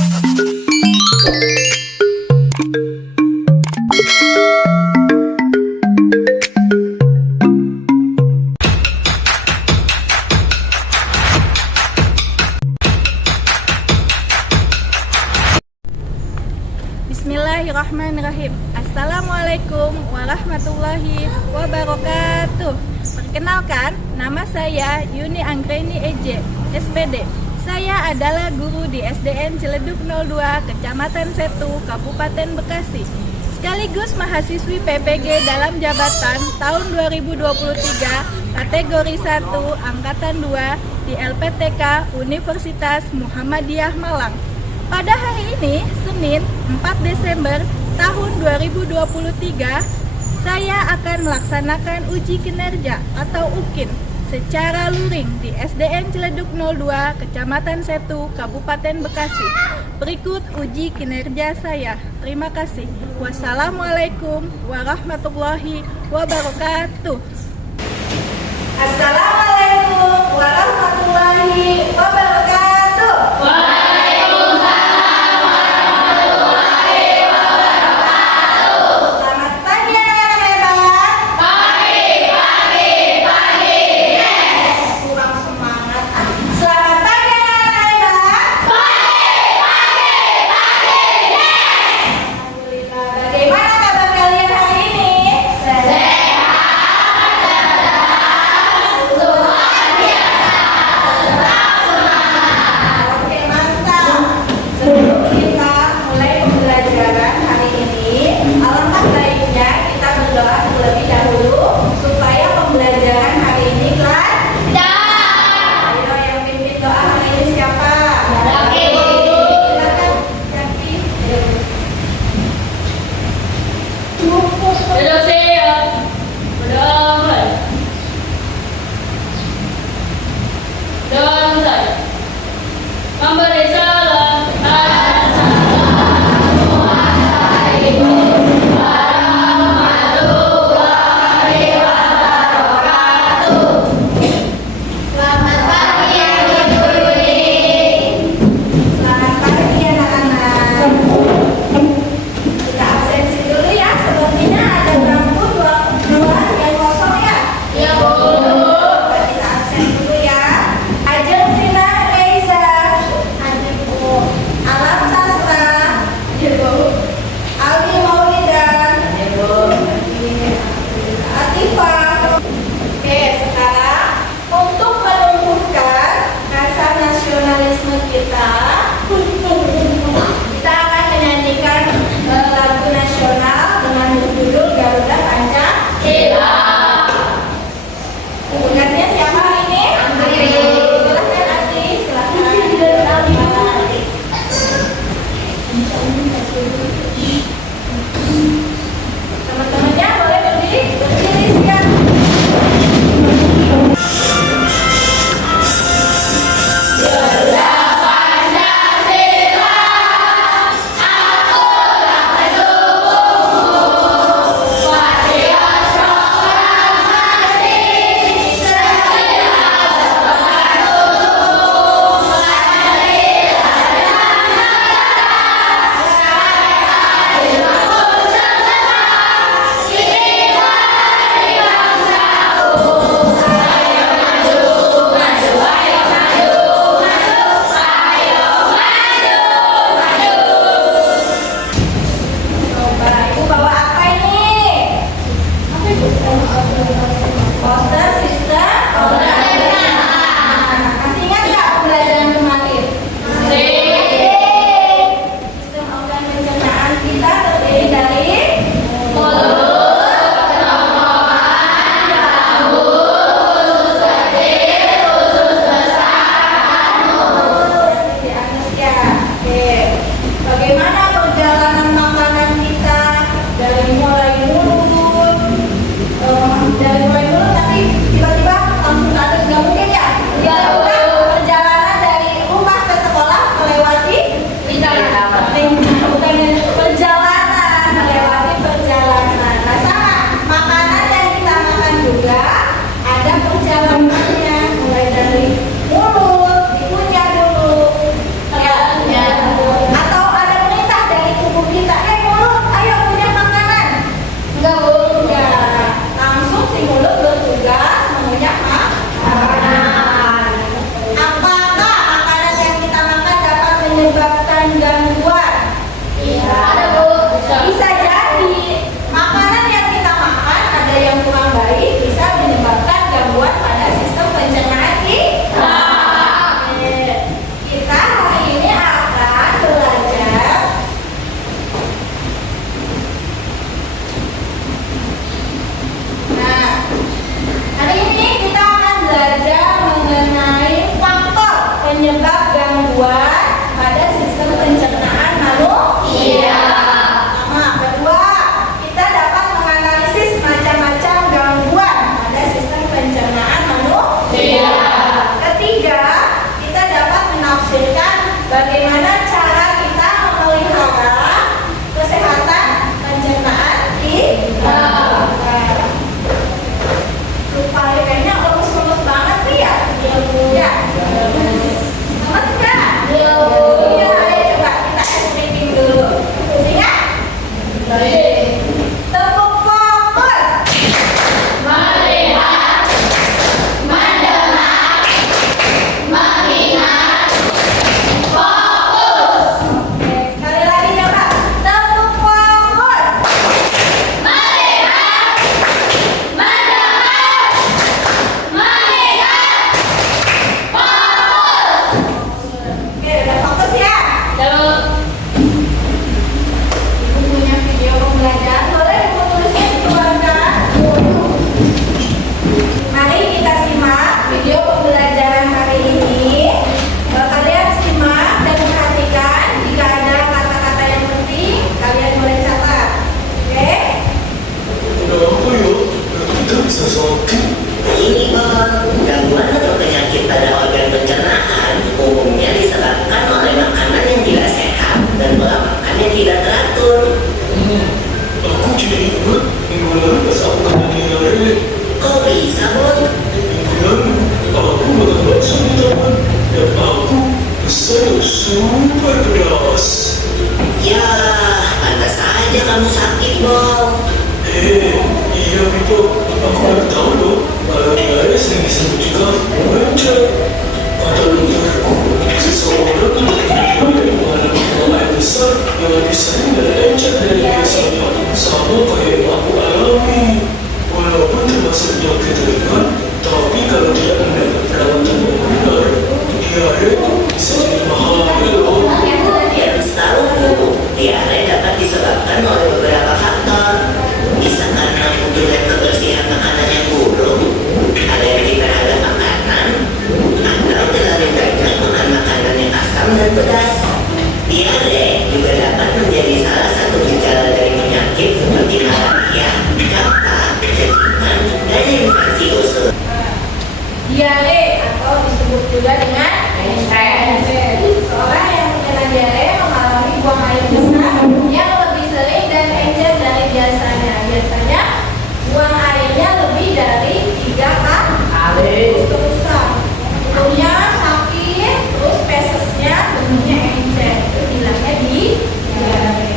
Bismillahirrahmanirrahim. Assalamualaikum warahmatullahi wabarakatuh. Perkenalkan, nama saya Yuni Anggreni EJ, SPD. Saya adalah guru di SDN Ciledug 02, Kecamatan Setu, Kabupaten Bekasi. Sekaligus mahasiswi PPG dalam jabatan tahun 2023, kategori 1, angkatan 2 di LPTK Universitas Muhammadiyah Malang. Pada hari ini, Senin 4 Desember tahun 2023, saya akan melaksanakan uji kinerja atau UKIN secara luring di SDN Ciledug 02, Kecamatan Setu, Kabupaten Bekasi. Berikut uji kinerja saya. Terima kasih. Wassalamualaikum warahmatullahi wabarakatuh. Assalamualaikum warahmatullahi wabarakatuh. menyebabkan gangguan? Iya. Bisa jadi makanan yang kita makan ada yang kurang baik bisa menyebabkan gangguan pada sistem pencernaan kita. Kita hari ini akan belajar hari ini kita akan belajar mengenai faktor penyebab gangguan pada sistem pencernaan manusia. Kedua, kita dapat menganalisis macam-macam gangguan pada sistem pencernaan manusia. Ketiga, kita dapat menafsirkan bagaimana cara kita memelihara kesehatan pencernaan kita. Supaya kayaknya lemes-lemes banget nih ya. Ya. Lemes nggak? Iya, ayo coba kita estimate dulu. Ingat? Tepuk fokus. Melihat, mendengar, mengingat, fokus. Oke, sekali lagi coba. Tepuk fokus. Melihat, mendengar, mengingat, fokus. Oke, udah fokus ya? Ibu punya video pembelajaran, boleh ibu tulisnya dikeluarkan. Mari kita simak video pembelajaran hari ini. Kalian simak dan perhatikan. Jika ada kata-kata yang penting, kalian boleh catat. Oke? Kenapa ya? Kita bisa sakit. Ini gangguan atau penyakit pada organ pencernaan umumnya disebabkan oleh makanan yang tidak sehat dan pola makan yang tidak teratur. Aku jadi ingat minggu lalu pas aku kena diare. Kok bisa, Bun? Minggu lalu aku makan bakso di taman dan aku rasanya super pedas. Ya, pantas saja kamu sakit, Bong. Iya Bito, aku baru tahu loh kalau diare sering disebut juga mencret. Kata dokterku, seseorang yang mengalami buang air besar yang lebih sering dan encer dari biasanya, sama kayak yang aku alami. Walaupun termasuk penyakit ringan, tapi kalau tidak mendapat perawatan yang benar, diare itu bisa jadi bahaya loh. Dan setahuku, diare dapat disebabkan oleh beberapa faktor. Bisa karena munculnya kebersihan makanan yang buruk, alergi terhadap makanan, atau terlalu banyak makan makanan yang asam dan pedas. Diare juga dapat menjadi salah satu gejala dari penyakit seperti malaria, campak, kencingkan, dan infeksi usus. Diare atau disebut juga dengan encer. Seorang yang terkena diare mengalami buang air besar yang lebih sering dan encer dari biasanya. Biasanya buang airnya lebih dari 3 kali. Terus-terusan. Bentuknya sakit, terus fesesnya bentuknya encer. Itu bilangnya diare.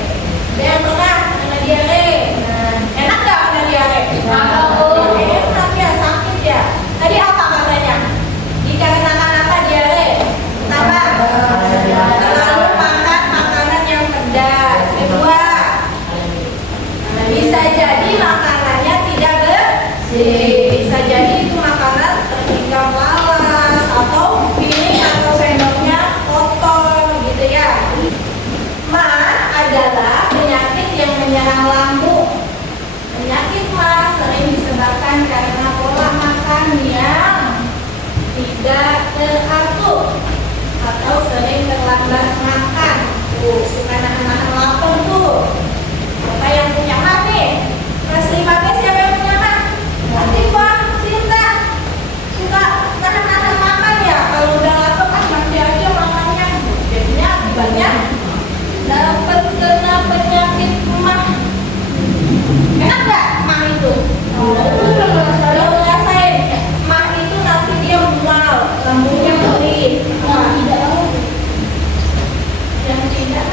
Ada yang pernah kena diare? Enak nggak kena diare? Enak ya, sakit ya. Tadi apa katanya? Dikarenakan apa diare? Apa? Terlalu makan makanan yang pedas. Kedua, bisa jadi makanannya tidak bersih. Bisa jadi itu makanan tertinggal lalas atau piring atau sendoknya kotor gitu ya. MAS adalah penyakit yang menyerang lambung. Penyakit MAS sering disebabkan karena pola makan yang tidak teratur atau sering terlambat makan. Suka nahan-nahan lapar tuh. Siapa yang punya MAS nih? Kelas 5B siapa yang punya MAS? Latifah, Sinta. Suka nahan-nahan makan ya? Kalau udah lapar kan nanti aja makannya. Jadinya akibatnya dapat kena penyakit MAS. Enak nggak MAS itu? Kalau ngerasain MAS itu nanti dia mual, lambungnya perih. Yang tidak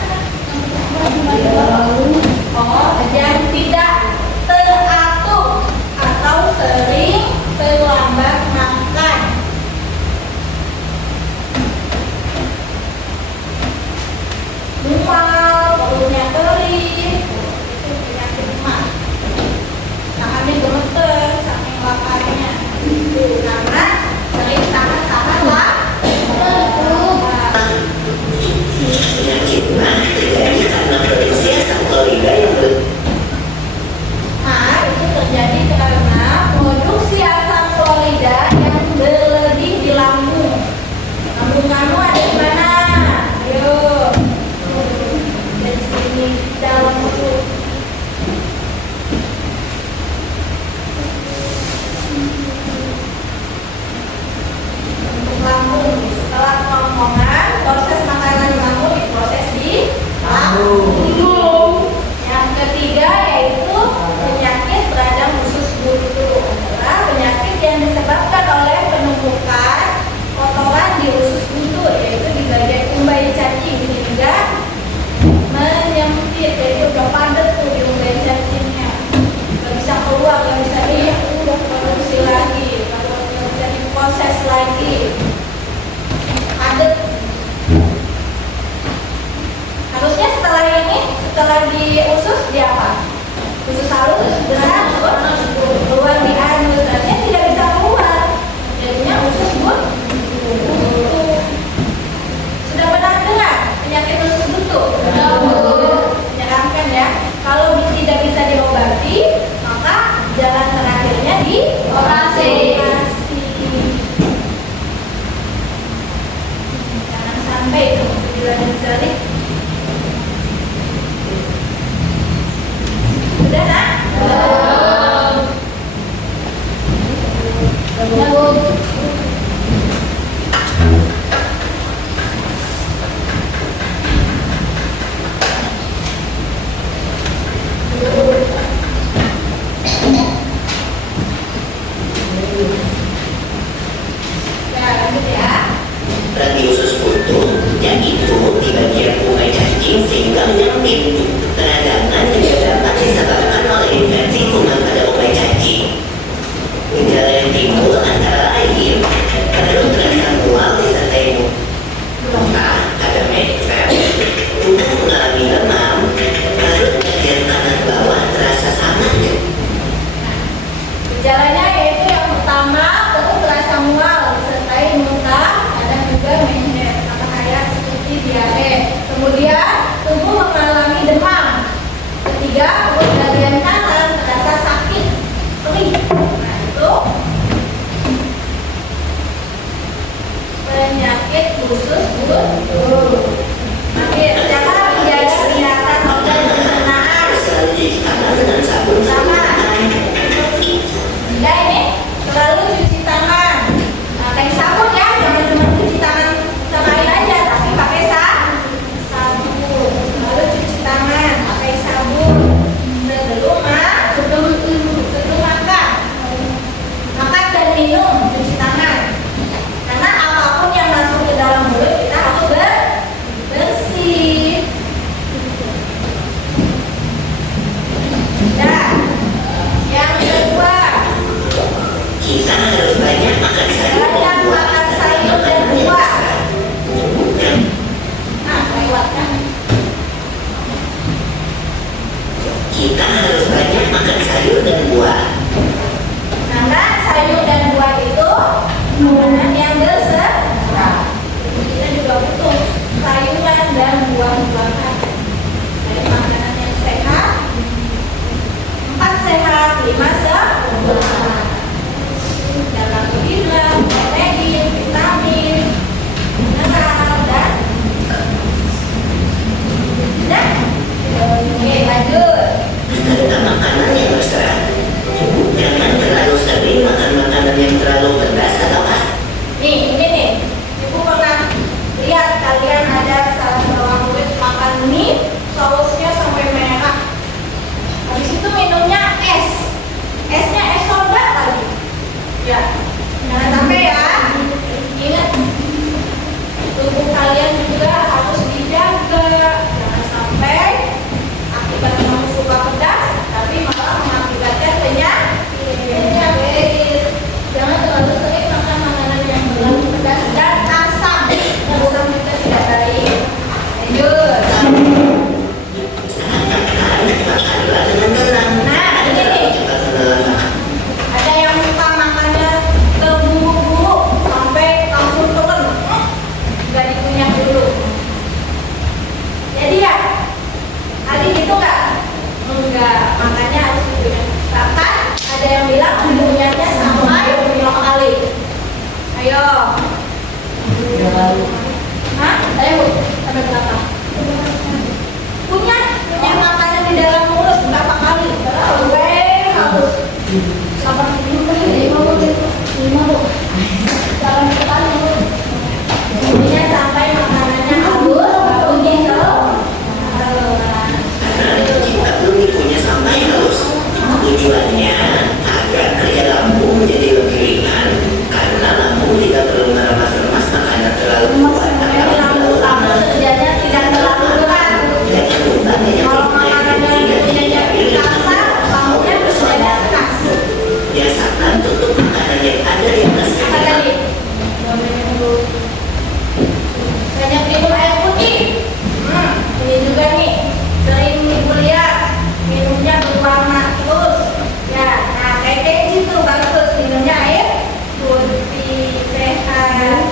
yang tidak teratur atau sering terlambat makan. penyakit mah terjadi karena produksi asam klorida yang Nah, itu terjadi karena produksi asam klorida yang berlebih di lambung. Lambung kamu ada di mana? Ayo. Dari sini dalam perut. Untuk lambung, setelah ngomongan, proses makanan lambung diproses di lambung. Yang ketiga yaitu penyakit radang usus buntu, adalah penyakit yang disebabkan oleh penumpukan kotoran di usus buntu, yaitu di bagian umbai cacing sehingga menyempit, yaitu udah padat tuh di umbai cacingnya, nggak bisa keluar, nggak bisa diproduksi lagi, nggak bisa diproses lagi, padat. Harusnya setelah ini, setelah di usus dia apa? Usus halus, usus besar, terus keluar di anus, artinya tidak bisa keluar. Jadinya usus buntu. Sudah pernah dengar penyakit usus buntu? Menyeramkan ya. Kalau tidak bisa diobati, maka jalan terakhirnya di operasi. Jangan sampai itu dilanjut. Sudah nak? Lanjut ya. berarti usus buntu, yaitu di bagian umbai cacing sehingga menyempit. Peradangan juga dapat disebabkan oleh infeksi kuman pada umbai cacing. Gejala yang timbul antara lain perut terasa mual disertai muntah, ada medcrab, tubuh mengalami demam, perut bagian kanan bawah terasa sangat. Gejalanya yaitu yang pertama, perut terasa mual disertai muntah, kadang juga menyet atau kayak seperti diare. Kemudian tubuh mengalami demam. yang bilang punyanya sampai berapa kali? Ayo. Hah? Ayo, sampai berapa? Punya makanan di dalam mulut berapa kali? Sampai harus 85 Bu. Jangan sekali Bu. Punya sampai makanannya halus, baru gitu. Karena jika belum punya sampai halus, tujuannya agar kerja lambung menjadi lebih ringan karena lambung tidak perlu meremas-remas makanan terlalu kuat atau terlalu lama. Kerjanya tidak terlalu berat. Jangan lupa Kalau makanannya tidak punyanya kasar, lambungnya kerjanya keras. biasakan tutup makanan yang ada di atas Apa meja. tadi? Banyak minum air putih. Ini juga nih, sering ibu lihat minumnya berwarna terus. Ya, nah kayak gitu bagus minumnya air putih sehat.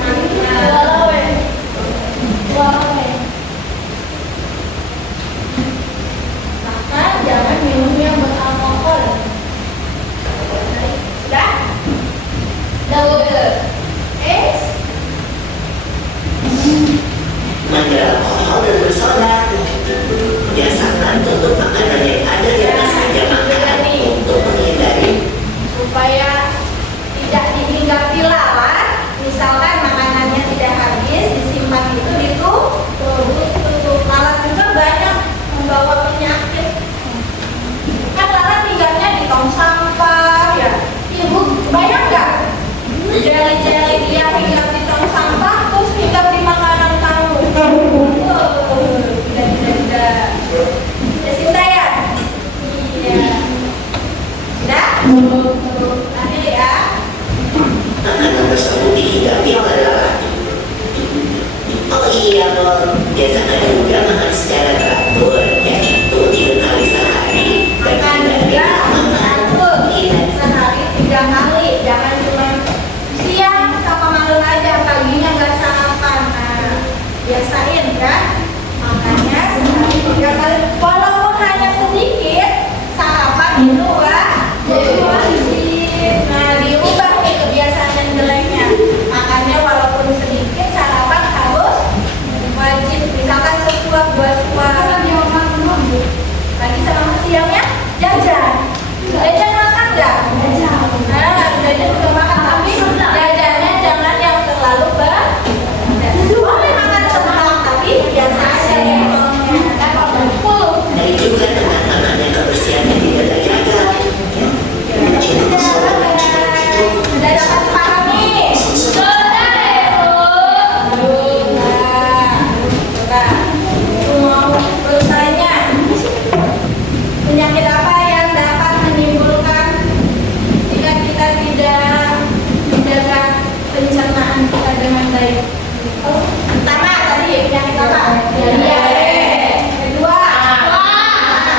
Maka jangan minum yang beralkohol. Sudah? Udah. Beralkohol dan bersoda. Biasakan tutup makanan yang ada di atas meja makan untuk menghindari Supaya tidak dihinggapi lalat, misalkan makanannya tidak habis disimpan itu ditutup. Lalat juga banyak membawa penyakit. Kan lalat tinggalnya di tong sampah ya. Ibu banyak nggak jari-jari dia hinggap di tong sampah terus hinggap di makanan kamu? Tidak. Ya Sinta ya? Iya. Sudah? Lanjut ya. makanan tersebut dihinggapi oleh lalat. Oh iya Bol, biasakan juga makan secara teratur, yaitu 3 kali sehari dan Makan hindari juga makan teratur sehari 3 kali, jangan cuma siang sama malam aja, paginya nggak sarapan. Nah, biasain ya, makannya sehari 3 kali, walaupun hanya sedikit, sarapan itu wajib. Nah, diubah nih kebiasaan yang jeleknya, makannya walaupun sedikit, sarapan harus wajib. Misalkan sesuap 2 suap. Pagi sama siangnya jajan. Jajan makan nggak? Nah, jajan udah makan tapi jajannya jangan yang terlalu banyak. Boleh makan sebentar tapi biasa aja ya. dari juga dengan makanan kebersihan yang tidak terjaga. Sudah dapat pahami? Sudah Bu. Nah, mau bertanya. Penyakit apa yang dapat menimbulkan jika kita tidak menjaga pencernaan kita dengan baik? Pertama tadi penyakit apa? Diare. Kedua,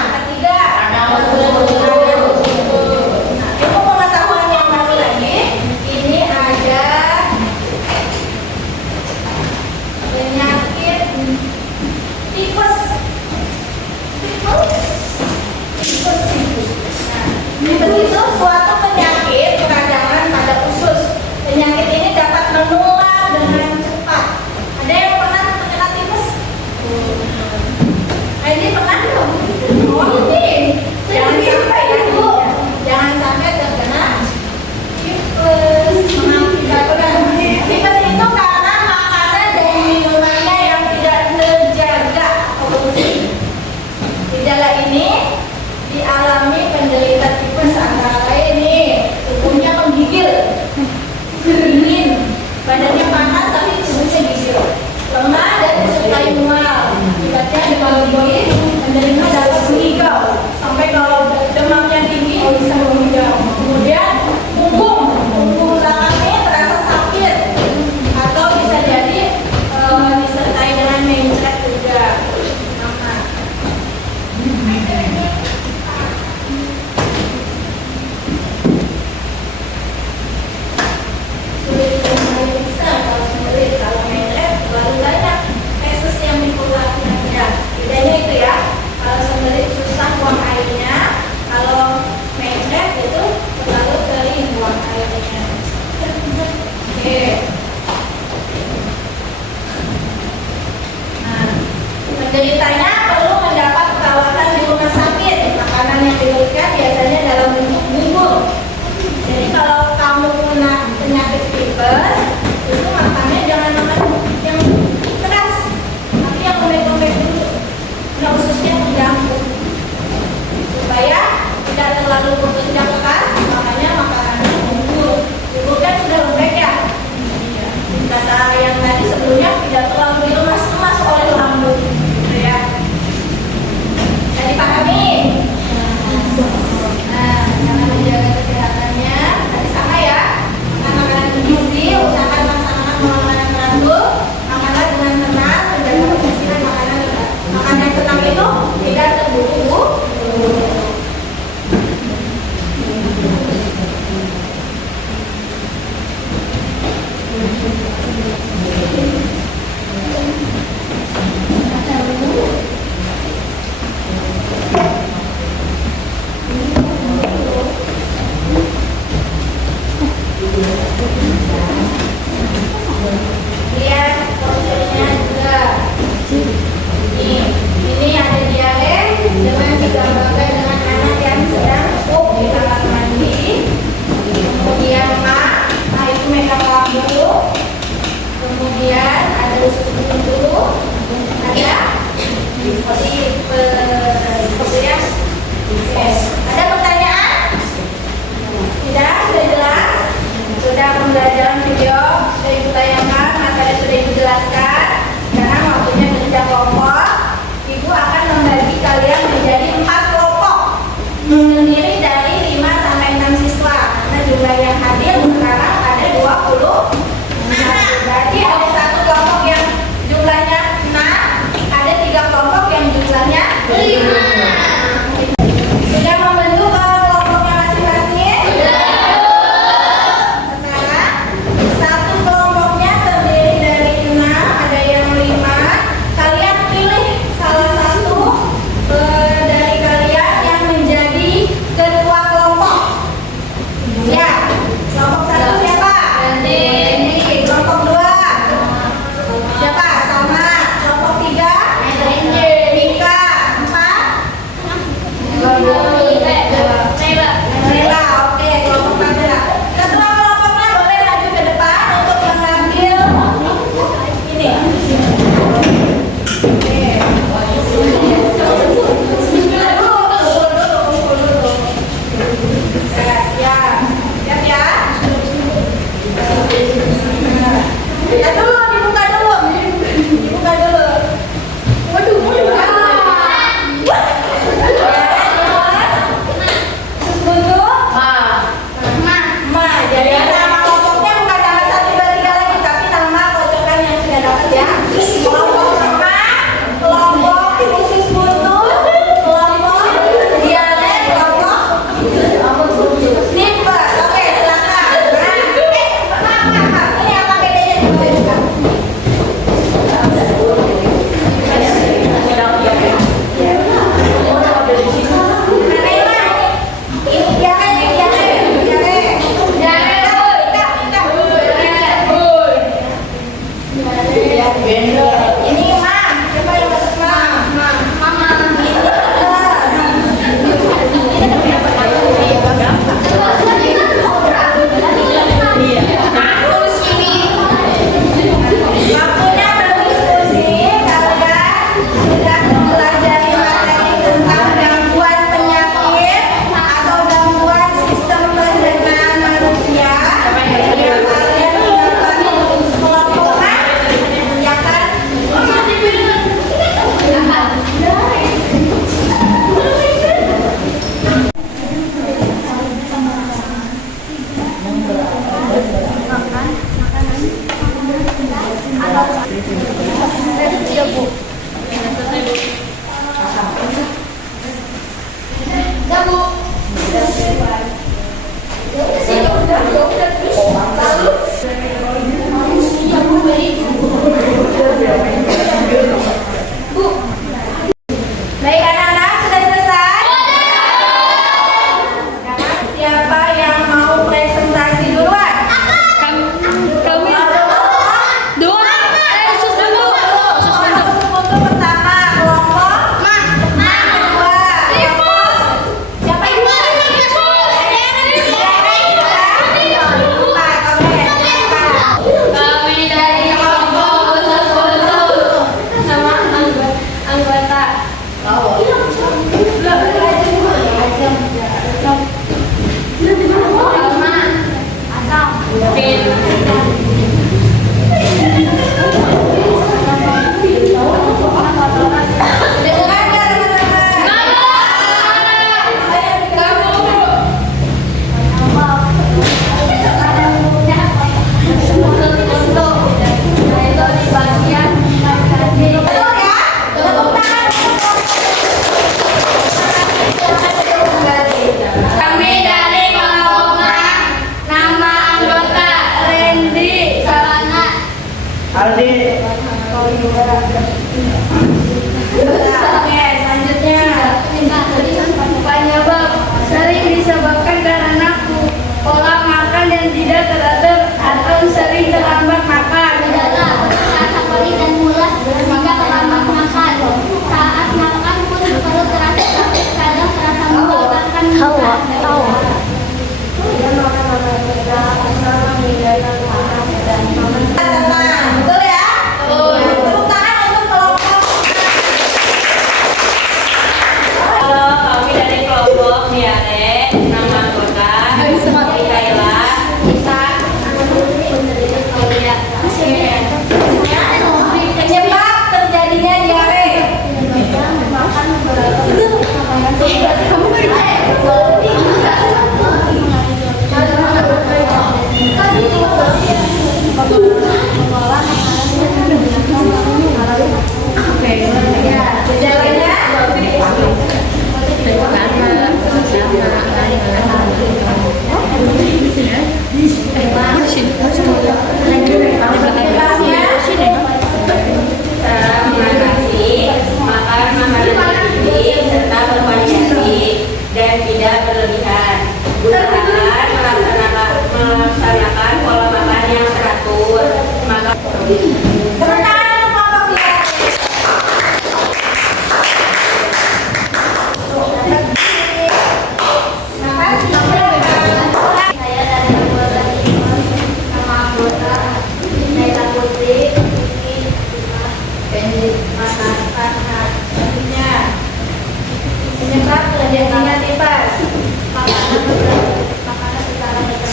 ketiga, ilmu pengetahuan yang baru lagi. Ini ada penyakit tipes. Tipes itu suatu penyakit peradangan pada usus. Penyakit ini dapat menular dengan cepat. Ada yang pernah terkena tipes? Ini pernah belum? Oh ini. Jangan sampai ya Bu. Jangan sampai terkena tipes. Tipes itu karena makanan dan minumannya yang tidak terjaga atau bersih. Gejala ini dialami penderita tipes antara lain Plus itu makannya jangan makan yang keras, tapi yang lembek-lembek dulu. Nah, khususnya mengganggu supaya tidak terlalu tidak keras, makanya makanannya bubur. Bubur kan sudah lembek ya. Kata yang tadi sebelumnya tidak terlalu dikemas-kemas oleh lambung, gitu ya. Bisa dipahami? Nah, jangan menjaga kesehatannya. Tadi sama ya. Makan makanan bergizi, usahakan makan makanan teratur, makanlah dengan tenang, menjaga kebersihan makanan. Makan yang tenang itu tidak terburu-buru. Lihat posturnya juga. Ini ada diare dengan digambarkan dengan anak yang sedang pup di kamar mandi. Kemudian A itu megang lampu. Kemudian ada usus buntu, ada seperti ya. Ada pertanyaan? Tidak, sudah jelas. Sudah pembelajaran video sudah ibu tayangkan, materi sudah ibu jelaskan. Sekarang waktunya kerja kelompok. Ibu akan membagi kalian menjadi 4 kelompok, terdiri dari 5 sampai 6 siswa. Karena jumlah yang hadir sekarang ada 20. Berarti ada 1 kelompok yang jumlahnya 6, ada 3 kelompok yang jumlahnya 5. Sudah membentuk kelompoknya masing-masing? Sekarang 1 kelompoknya terdiri dari 6,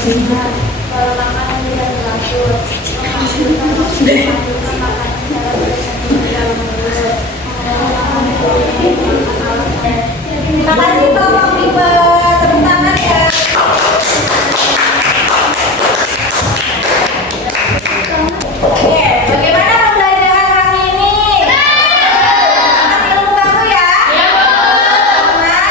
Kalau makanan tidak teratur, mengandungkan makanan secara bersensi di dalam mulut. Terima kasih Bapak Ibu, tepuk tangan ya. Oke, bagaimana pembelajaran hari ini? Dapat ilmu baru ya? Karena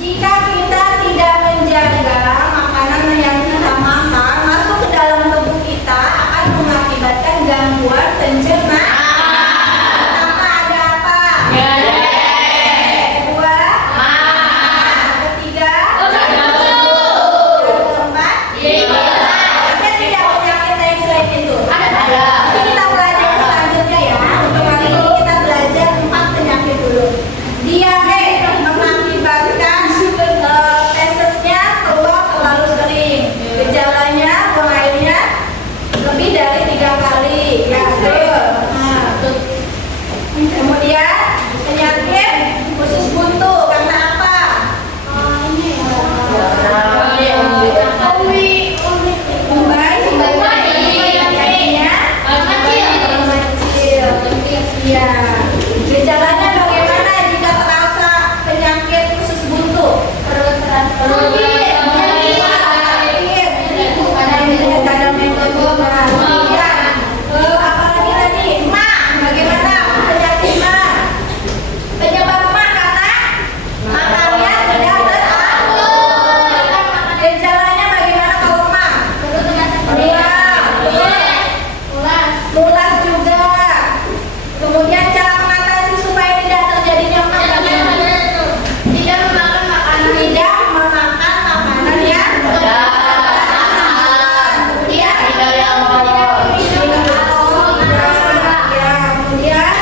jika kita tidak menjaga makanan yang kita makan masuk ke dalam tubuh kita akan mengakibatkan gangguan pencernaan. Pertama ada apa? Kedua? Ketiga? Keempat? Ada tidak penyakit lain selain itu? Nanti kita belajar selanjutnya ya. Untuk kali ini kita belajar 4 penyakit dulu. Diare mengakibatkan fesesnya keluar terlalu sering. Gejalanya buang airnya lebih dari 3 kali. Ya, betul. Kemudian penyakit usus buntu karena apa? Ya, gejalanya bagaimana jika terasa penyakit usus buntu? Apalagi tadi ma, bagaimana penyakit ma? Penyebab ma karena makannya tidak teratur. Gejalanya bagaimana kalau ma? Mulas juga. Kemudian cara mengatasi supaya tidak terjadinya ma bagaimana? Tidak memakan makanan yang kemudian kemudian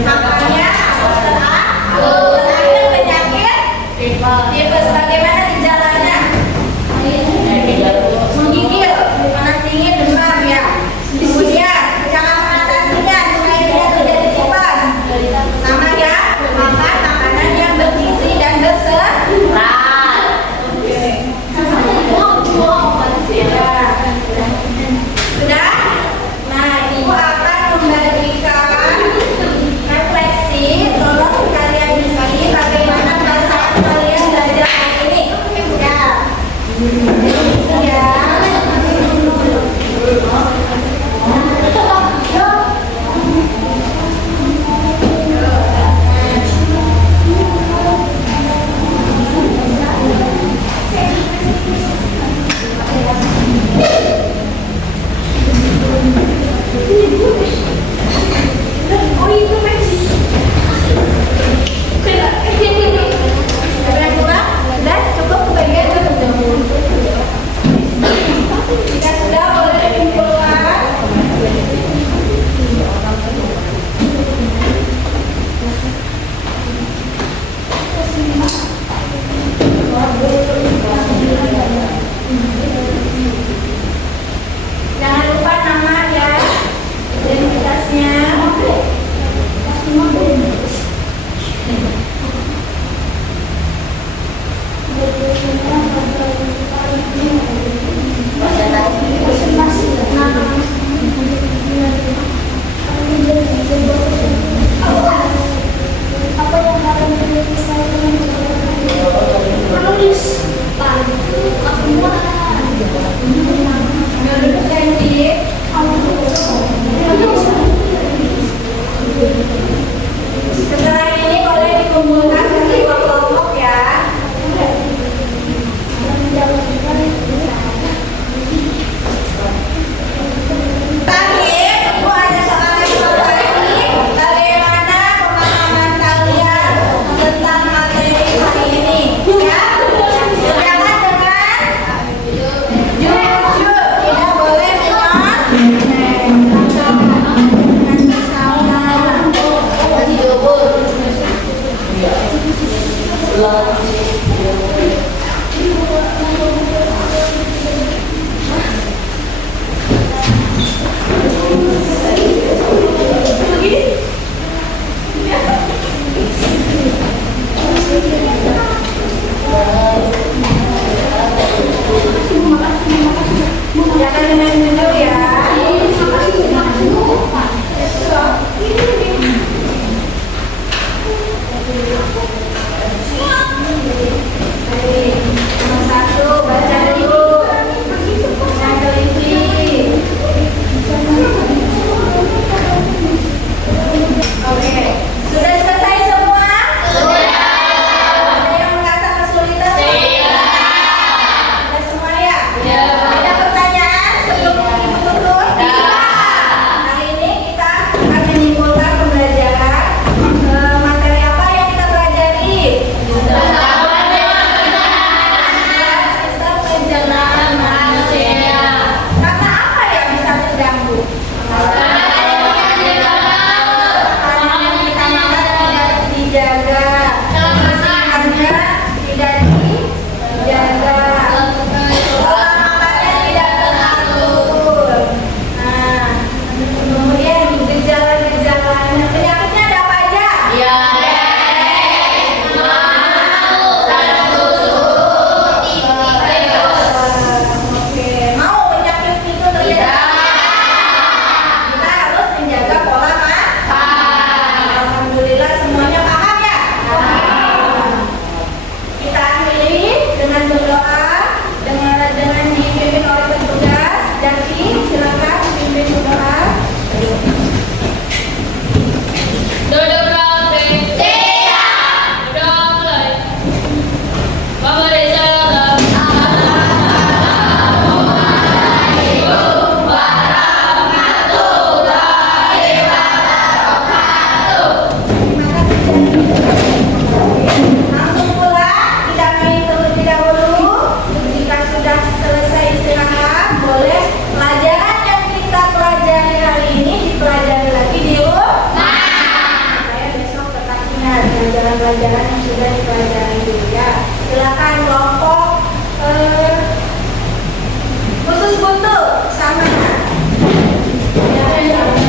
makannya harus teratur. Terakhir penyakit tipes, bagaimana gejalanya? Menggigil, panas dingin, demam ya. Kemudian cara mengatasinya supaya tidak terjadi tipes sama ya, makan makanan yang bergizi dan berserat. Sudah? Nah, Ibu akan membagikan refleksi. Tolong kalian isi bagaimana perasaan kalian belajar hari ini. Ya. Oh itu masih. Ada yang kurang? Sudah cukup kebagian jika sudah boleh dikumpulkan. Jangan lupa nama ya, identitasnya. Setelah ini boleh dikumpulkan ke kelompok ya. Tadi Ibu ada soal evaluasi bagaimana pemahaman kalian tentang materi hari ini ya. Jangan dengan jujur, tidak boleh Terima kasih. juga dipelajari ya. Silakan kelompok khusus buntu sama. Ya,